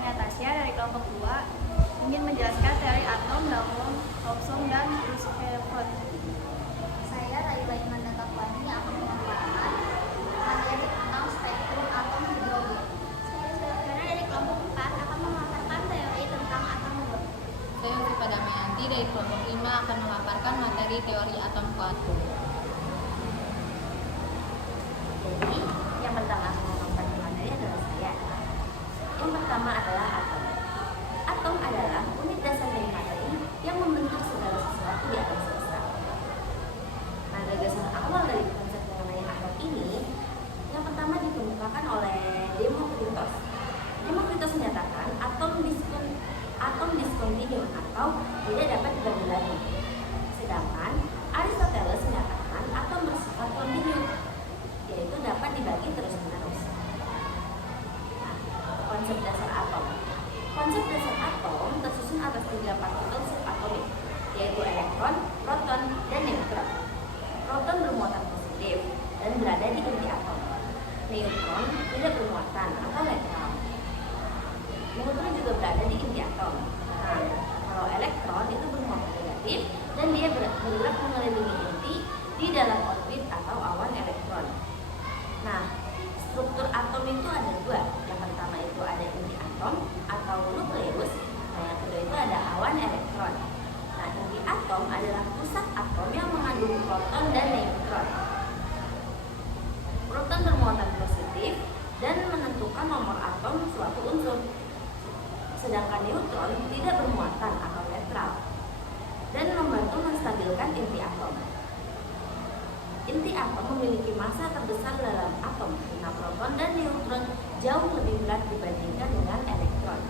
Natasha dari kelompok 2 ingin menjelaskan teori atom dalam Thomson dan Rutherford. Saya Raila Imanda Kaplani akan memaparkan materi tentang spektrum atom hidrogen. Saya Sylvana dari kelompok 4 akan memaparkan teori tentang atom hidrogen. Saya Viva Damayanti dari kelompok 5 akan memaparkan materi teori atom kuantum. Jadi, yang pertama akan memaparkan materi adalah saya. Yang pertama adalah atom. Atom adalah unit dasar dari materi yang membentuk segala sesuatu di alam semesta. Nah, gagasan awal dari konsep mengenai atom ini yang pertama dikemukakan oleh Demokritos. Demokritos menyatakan atom diskontinuum atau tidak dapat dibagi lagi. Sedangkan Aristoteles menyatakan atom bersifat kontinuu, yaitu dapat dibagi terus-menerus. Nah, konsep dasar atom. Konsep dasar atom tersusun atas 3 partikel subatomik, yaitu elektron, proton, dan neutron. Proton bermuatan positif dan berada di inti atom. Neutron tidak bermuatan atau netral. Neutron juga berada di inti atom. Nah, kalau elektron itu bermuatan negatif dan dia bergerak mengelilingi inti di dalam orbit atau awan elektron. Nah, struktur atom itu ada 2. Yang pertama itu ada inti atom atau nukleus. Nah, yang kedua itu ada awan elektron. Nah, inti atom adalah pusat atom yang mengandung proton dan neutron. Proton bermuatan positif dan menentukan nomor atom suatu unsur. Sedangkan neutron tidak bermuatan atau netral dan membantu menstabilkan inti atom. Inti atom memiliki massa terbesar dalam atom, karena proton dan neutron jauh lebih berat dibandingkan dengan elektron.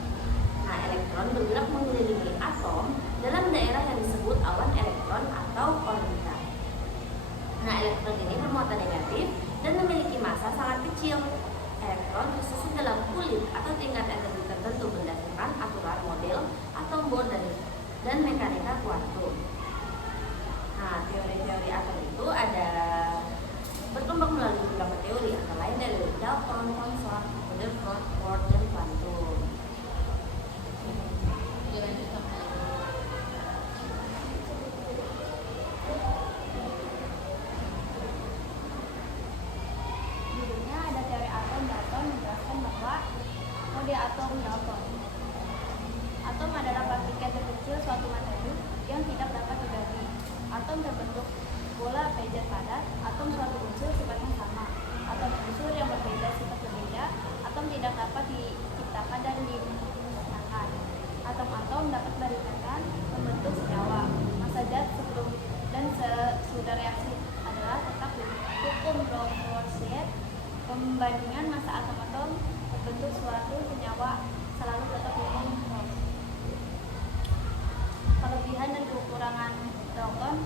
Nah, elektron bergerak mengelilingi atom dalam daerah yang disebut awan elektron atau orbita. Nah, elektron ini bermuatan negatif dan memiliki massa sangat kecil. Elektron tersusun dalam kulit atau tingkat energi tertentu berdasarkan aturan model atom Bohr dan mekanika kuantum. Nah, teori-teori atom itu ada berkembang melalui beberapa teori, antara lain dari Dalton, Thomson, Rutherford, Bohr, dan kuantum. Dilanjut sama Judulnya ada teori atom. Dalton menjelaskan bahwa mode atom Dalton. Atom adalah partikel terkecil suatu materi yang tidak dapat dibagi. Atom terbentuk bola pajar padat. Atom suatu unsur sifatnya sama. Atom unsur yang berbeda sifat berbeda. Atom tidak dapat diciptakan dan dimusnahkan. Atom-atom dapat berikatan membentuk senyawa. Massa zat sebelum dan sesudah reaksi adalah tetap hukum Lavoisier. Pembandingan massa atom-atom membentuk suatu senyawa selalu tetap hukum Gauss. Kelebihan dan kekurangan Dalton.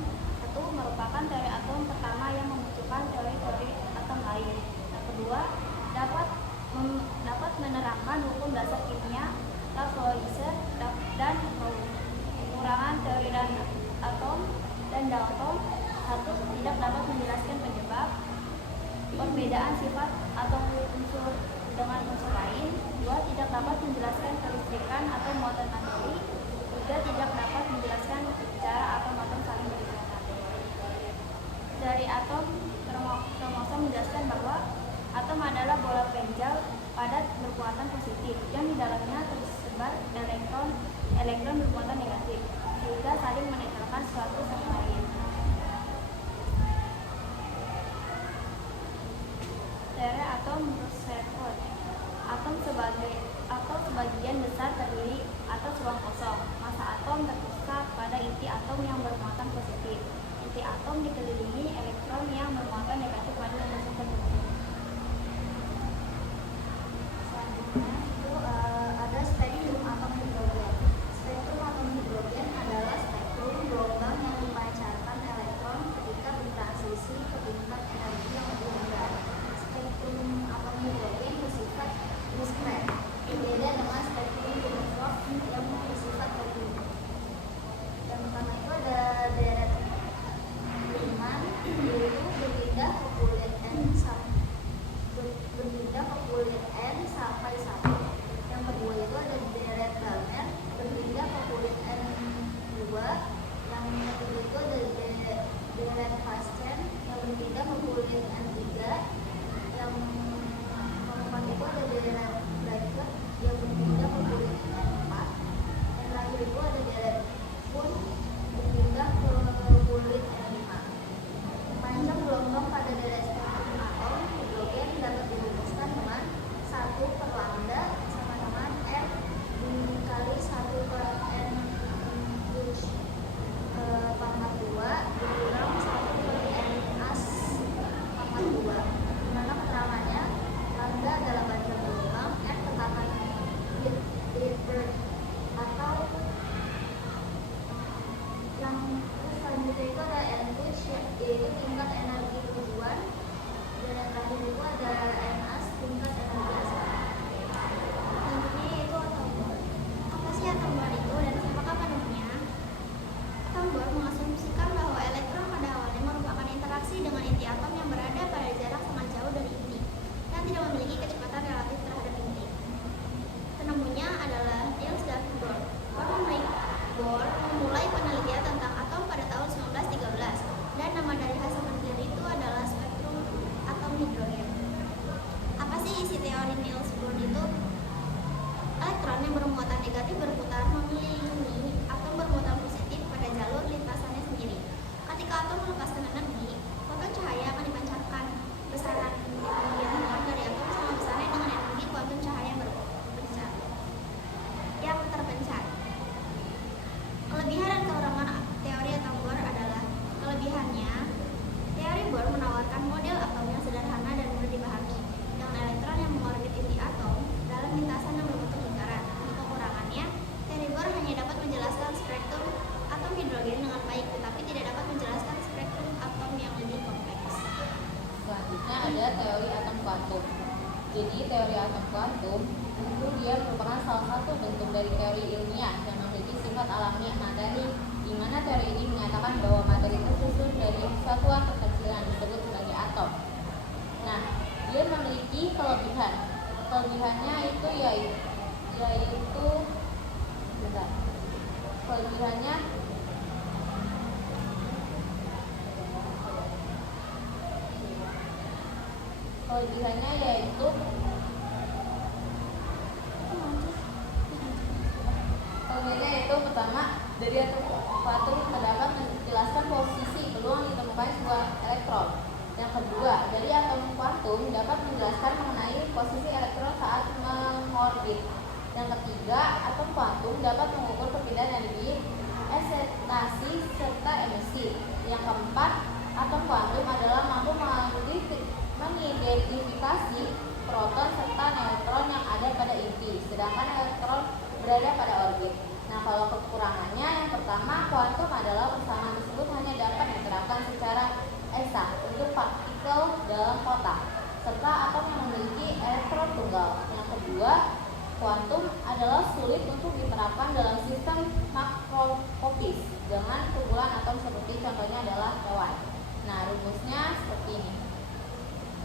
Satu, merupakan teori atom pertama yang memunculkan teori-teori atom lain. Yang kedua, dapat menerangkan hukum dasar kimia Lavoisier dan Gauss. Kekurangan teori dan atom dan Dalton. Satu, tidak dapat menjelaskan penyebab perbedaan sifat atau unsur dengan unsur lain. Dua, tidak dapat menjelaskan kelistrikan atau muatan materi. Tiga, tidak dapat menjelaskan cara atom-atom saling berikatan. Dari atom, Thomson menjelaskan bahwa atom adalah bola penjal padat bermuatan positif yang di dalamnya tersebar elektron bermuatan negatif sehingga saling menetralkan suatu sama lain. Teori atom Rutherford. Atom sebagian besar terdiri atas ruang kosong. Massa atom terpusat pada inti atom yang bermuatan positif. Inti atom dikelilingi elektron yang bermuatan negatif pada unsur tertentu. Selanjutnya itu ada spektrum atom hidrogen. Spektrum atom hidrogen adalah spektrum gelombang yang memancarkan elektron ketika bertransisi ke tingkat energi yang lebih rendah. Spektrum atom hidrogen bersifat diskret, berbeda dengan spektrum Rutherford yang bersifat kontinu. Yang pertama itu ada deret Riemann, yaitu berpindah ke kulit n sampai 1. elektron yang bermuatan negatif berputar mengelilingi atom bermuatan positif pada jalur lintasannya sendiri. Ketika atom melepaskan energi, foton cahaya akan dipancarkan. Besaran energi yang keluar dari atom sama besarnya dengan energi kuantum cahaya yang terpencar. Kelebihan dan kekurangan teori atom Bohr adalah kelebihannya, teori Bohr menawarkan model atom yang sederhana dan mudah dipahami dengan elektron yang mengorbit inti atom dalam lintasan yang berbentuk lingkaran. Untuk kekurangannya, teori Bohr hanya dapat menjelaskan spektrum atom hidrogen dengan baik, tetapi tidak dapat menjelaskan spektrum atom yang lebih kompleks. Selanjutnya ada teori atom kuantum. Jadi teori atom kuantum itu dia merupakan salah satu bentuk dari teori ilmiah yang memiliki sifat alamiah materi, di mana teori ini menyatakan bahwa materi tersusun dari satuan terkecil yang disebut sebagai atom. Nah, dia memiliki kelebihan. Kelebihannya itu yaitu kelebihannya yaitu pertama, dari atom kuantum terdapat menjelaskan posisi peluang ditemukan sebuah elektron. Yang kedua, dari atom kuantum dapat menjelaskan mengenai posisi elektron saat mengorbit. Yang ketiga, atom kuantum dapat mengukur perbedaan energi, eksitasi serta emisi. Yang keempat, atom kuantum adalah mampu mengidentifikasi proton serta neutron yang ada pada inti, sedangkan elektron berada pada orbit. Nah, kalau kekurangannya, yang pertama, kuantum adalah persamaan tersebut hanya dapat diterapkan secara eksak untuk partikel dalam kotak, serta atom yang memiliki elektron tunggal. Yang kedua, kuantum adalah sulit untuk diterapkan dalam sistem makroskopis dengan kumpulan atom seperti contohnya adalah hewan. Nah, rumusnya seperti ini.